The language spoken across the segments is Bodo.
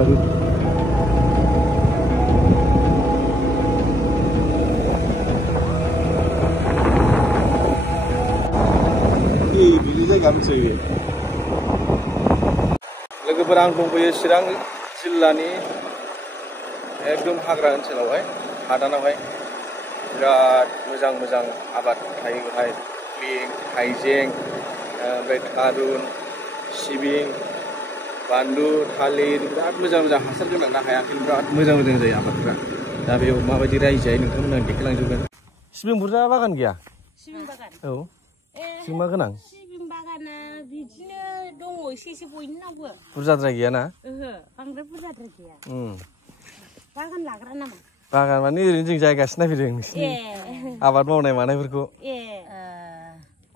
baru. Ini जायगा मोनसे लोगोफोर आं दंफैयो चिरां जिल्लानि एकदम हाग्रा ओनसोलावहाय हादानावहाय बिराद मोजां मोजां आबाद थायो बेवहाय हाइजें ओमफ्राय थारुन सिबिं बानलु थालिर बिराद मोजां मोजां हासार गोनां ना हाया बिराद मोजां मोजां जायो आबादफ्रा दा बेयाव माबायदि रायजो जायो नोंथांमोना देखायलांजोबगोन सिबिं बुरजा बागान गैया सिबिं बागान औ सिबिं मा गोनां सिबिं बागाना बिदिनो दङ एसे बयनावबो बुरजाद्राय गैया ना ओहो बांद्राय बुरजाद्राय गैया बागान लाग्रा नामा बागान माने ओरैनो जों जायगासो नायफैदों नोंसिनि आबाद मावनाय मानायफोरखौ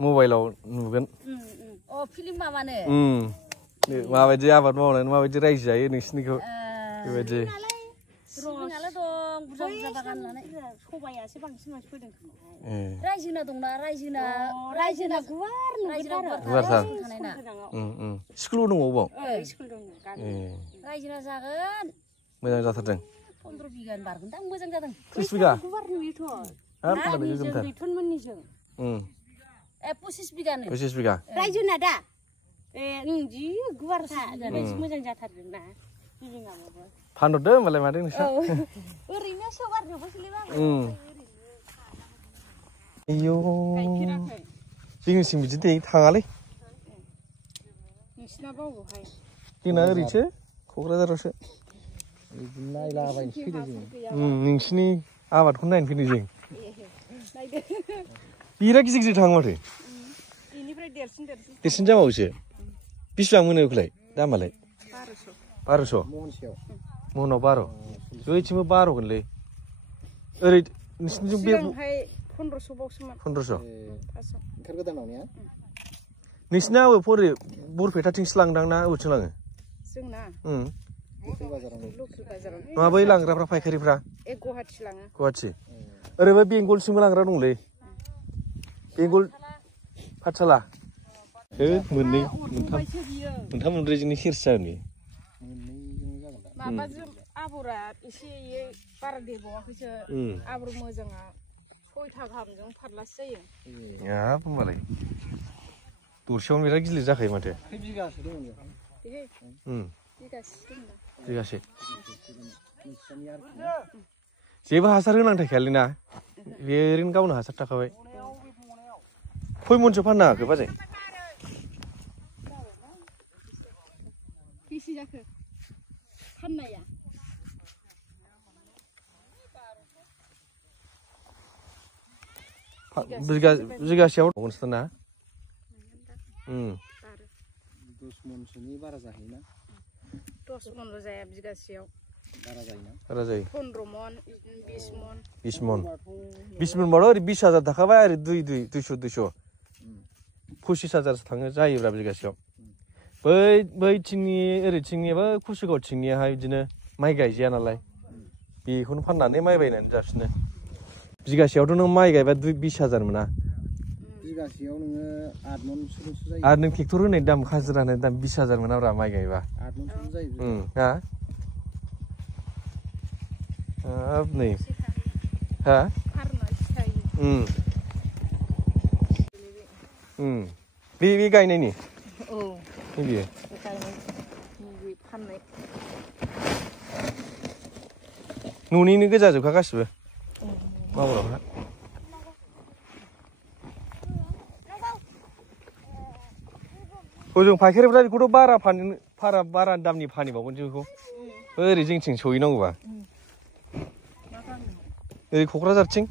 मबाइलाव नुगोन अ फिल्म माबानो माबायदि आबाद मावनानै माबायदि रायजो जायो नोंसिनिखौ बेबायदि सिबिङालाय दं बुरजा बुरजा बागान लानाय सबायासो बांसिन मानसि फैदों रायजोना दंना रायजोना गुवारथार स्कुल दङ बाव स्कुल दङ रायजोना जागोन मोजां जाथारदों 15 बिगानि बारगोन दां मोजां जादों 30 बिगा गुवार नुयोथ' हाब बिथनमोननिजों 25 बिगानो 25 बिगा रायजोना दा जि गुवारथार मोजां जाथारदों ना सिबिङाबो फानहरदो होमबालाय माथो नोंस्रा ओरैनो सगारजोबोसैलै बाबु आयौ जोंनिसिम बिदि दै थाङालै नोंसिना बावबोहाय जोंना ओरैसो क'क्राझारावसो नायलाबायनोसो फैदों जों नोंसिनि आबादखौ नायनो फैदों जों बिराद गिदिर गिदिर थाङो माथो बेनिफ्राय देरसिन जाबावोसो बेसेबां मोनो बेखौलाय दामालाय 1200 महनाव 12 बैथिंबो 12 गोनलै ओरै नोंसिनिजों बे 1500 बावसोमोन 1500 ओंखार गोदानावनिया नोंसिना अबे बरपेटाथिंसो लांदां ना अबेथिं लाङो जोंना लकेल बाजाराव माबै लांग्राफ्रा फायखारिफ्रा गुवाहाटि लाङो गुवाहाटि ओरैबो बेंगलसिमबो लांग्रा दंलै बेंगल पाठशाला मोननै मोनथाम मोनब्रैजोंनो सेरसे जागोन बे माबाजों आबरा एसे बारा देरबावाखैसो आबर मोजाङा 6था गाहामजों फारलासो जायो हाब होमबालाय दरसेयावनो बिराद गिलिर जाखायो माथो बिगासो दङ बिगासे जेबो हासार होनांथायखायालै ना बे ओरैनो गावनो हासार थाखाबाय खय मनसो फाननो हाखो बाजै बेसे जाखो फाननाया बिगासेयाव नोंसोर ना 10 मनसोनि बारा जाहैयोना 10 मनल' जाया बिगासेयाव बारा जायो 15 मन 20 मन 20 मन 20 मनबाथ' ओरै 20,000 थाखाबाय ओरै 200 25,000 थाङो जायोब्रा बिगासेयाव बैथिंनि ओरैथिंनियाबो कुसिगावथिंनियाहाय बिदिनो माइ गायजाया नालाय बेखौनो फाननानै माइ बायनानै जाफिनो बिगासेयावथ' नों माइ गायबा 20,000 मोना बिगासेयाव नोङो 8 मनसो जायो आरो नों ट्रेक्टर होनाय दाम हाजिरा होनाय दाम 20,000 मोनाब्रा माइ गायबा 8 मनसो जायो हा हाब नै हा बे गायनायनि औ बेयो फाननाय न'निनो गोजाजोबखा गासिबो मावग्राफ्रा हजों फायखारिफ्रा बेखौथ' बारा दामनि फानहैबावगोन बेखौ ओरै जोंथिं सहैनांगौबा ओरै क'क्राझारथिं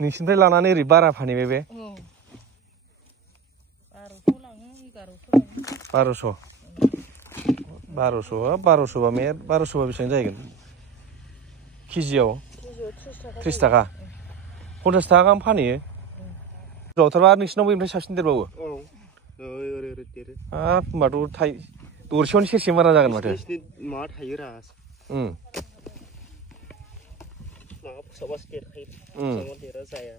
नोंसिनिफ्राय लानानै ओरै बारा फानहैबाय बे 1200 बा 1200 बेसेबां जाहैगोन केजियाव 30 थाखा 50 थाखा गाहाम फानहैयो जावथारबा आरो नोंसिनाव बेनिफ्राय साबसिन देरबावो हाब होनबाथ' दरसेयावनो सेरसे बारा जागोन माथो माबा थायो रा माबा फोसाबासो देरखायो फोसाबा देरा जाया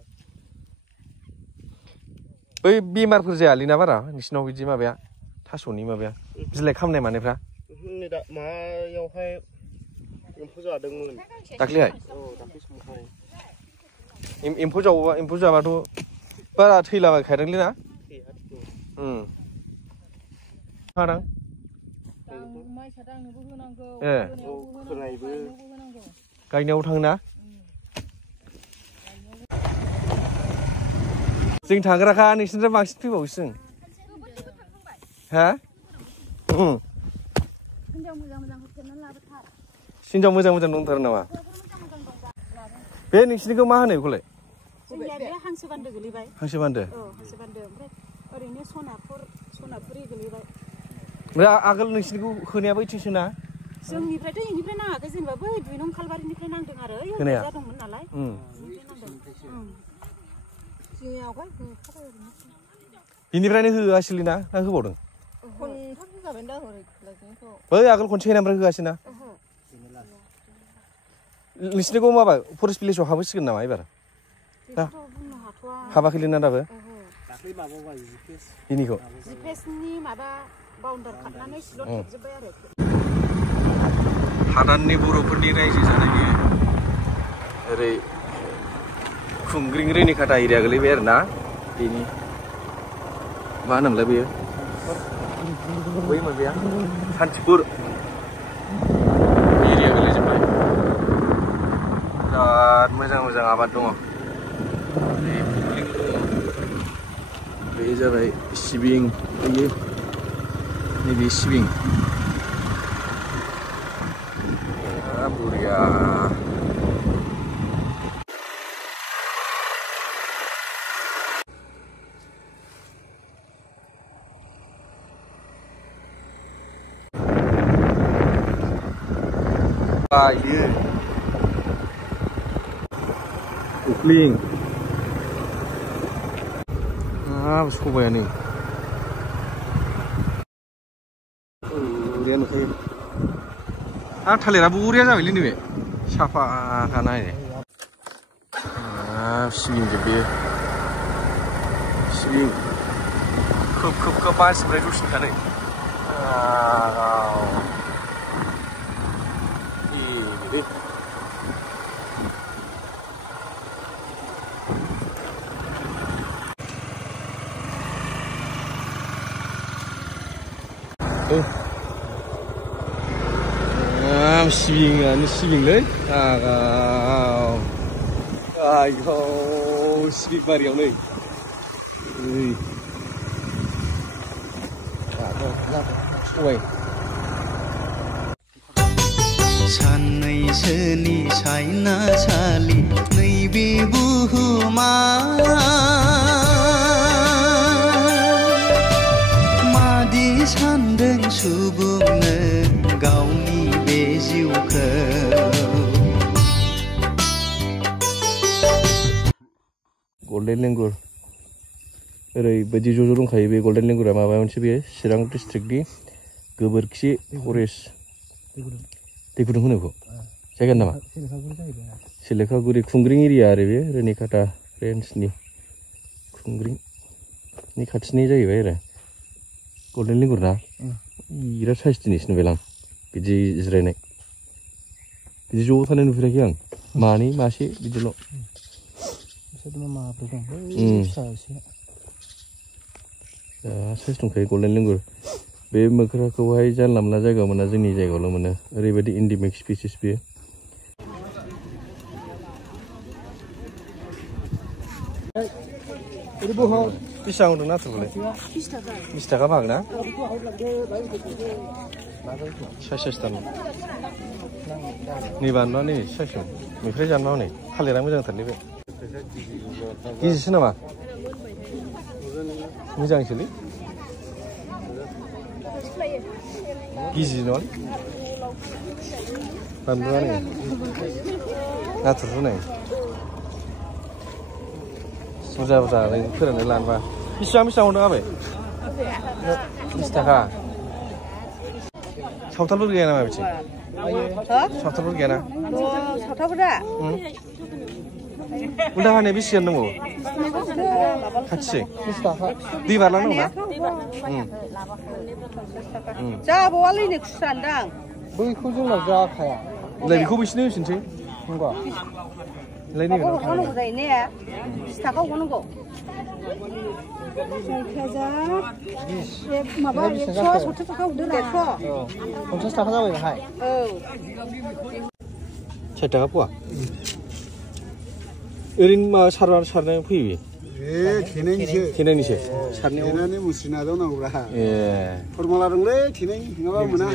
बै बेमारफोर जायालैना बारा नोंसिनाव बिदि माबाया थास'नि माबाया बिलाइ खामनाय मानायफ्रा मायावहाय एम्फौ जादोंमोन दाख्लैहाय दाख्लै समावहाय एम्फौ जाबाथ' बारा थैलाबायखादोंलै ना हादां ए गायनायाव थाङोना जों थांग्राखा नोंसिनिफ्राय बांसिन फैबावोसो जों हा हिनजाव मोजां मोजां दंथारो नामा बे नोंसिनिखौ मा होनो बेखौलाय हांसो बान्दो गोलैबाय हांसो बान्दो हांसो बान्दो ओमफ्राय ओरैनो सनापुरि गोलैबाय ओमफ्राय आगोल नोंसिनिखौ होनायाबो इथिंसोना जोंनिफ्रायथ' इनिफ्राय नाङाखै जेनेबा बै 2 नं खालबारिनिफ्राय नांदों आरो होनाया दंमोन नालाय बिनिफ्रायनो होआसैना ना होबावदों बै आगोल खनसे होनायनिफ्राय होआसै ना नोंसिनिखौ माबा फरेस्ट भिलेजाव हाबहैसिगोन नामा एबार हाबाखैलै ना दाबो बिनिखौ हादाननि बर'फोरनि रायजो जानायनि ओरै खुंग्रिं रेनिखाटा एरिया गोलैबाय आरो ना बेनि मा होनोमोनलाय बेयो बै माबाया सान्तिपुर एरिया गोलैजोब्बाय बिराद मोजां मोजां आबाद दङ बे जाबाय सिबिं बेयो नैबे सिबिं बरिया Ini kupling scoba nih burian kayak thalera burian जाबायलै नैबे साफा खानाय सिबिं जोबो सिबिं खोब मानसिफ्रा दसेखानाय 시빙아니 시빙래 아이고 시빙발이야 오늘 सानैसोनि सायनासालि नैबे बुहुमा मादि सानदों सुबुंनो गावनि बे जिउखौ गल्डेन लेंगुर ओरैबायदि ज' ज' दंखायो बे गल्डेन लेंगुरा माबा मोनसे बे चिरां डिस्ट्रिक्टनि गोबोरखि फरेस्ट दै गुदुं होनो बेखौ जायगा नामा सिलेखागुरि खुंग्रिं एरिया आरो बे रेनिखाटा रेन्जनि खुंग्रिंनि खाथिनि जाहैबाय आरो गल्डेन लेंगुर ना बिराद साइज दिनैसो नुबाय आं बिदि जिरायनाय बिदि ज' थानाय नुफेराखै आं मानै मासे बिदिल' साइज दंखायो गल्डेन लेंगुर बे मोख्राखौहाय जानला मोनला जायगायाव मोना जोंनि जायगायावल' मोनो ओरैबायदि इन्डेमिक स्पिसिस बेयो बेसेबां होदों नाथुरखौलाय 20 थाखा भाग ना साइज दाम नै बानलुआ नै साइज मैफ्राय जानो हनै थालिरा मोजांथारलै बे गिजिसो नामा मोजांसोलै गिजि नङा बानलुआ नै नाथुरखौ नै बुरजा फोराननो लानोबा बेसेबां हरदों आबै 20 थाखा सावथालफोर गैया नामा बिथिं सावथालफोर गैया ना सावथालफोरा उल्दाहानिया बेसेयानो दंबावो खाथिसै 30 थाखा दै बारलांनांगौना जाबावालायनो खुस्रानदां बैखौ जोंनाव जाखाया बेखौ बिसिनो होफिनसै नंगौ माबा हरनांगौ जायो ने 20 थाखा हरनांगौ माबा 170 थाखा हरदो रा 50 थाखा जाबाय बाहाय औ 60 थाखा फवा ओरैनो मा सारनाय फैयो थेनायनिसो सारनायाव मुसिना दंनांगौब्रा ए फर्मुला दंलै थेनायनि नङाबा मोना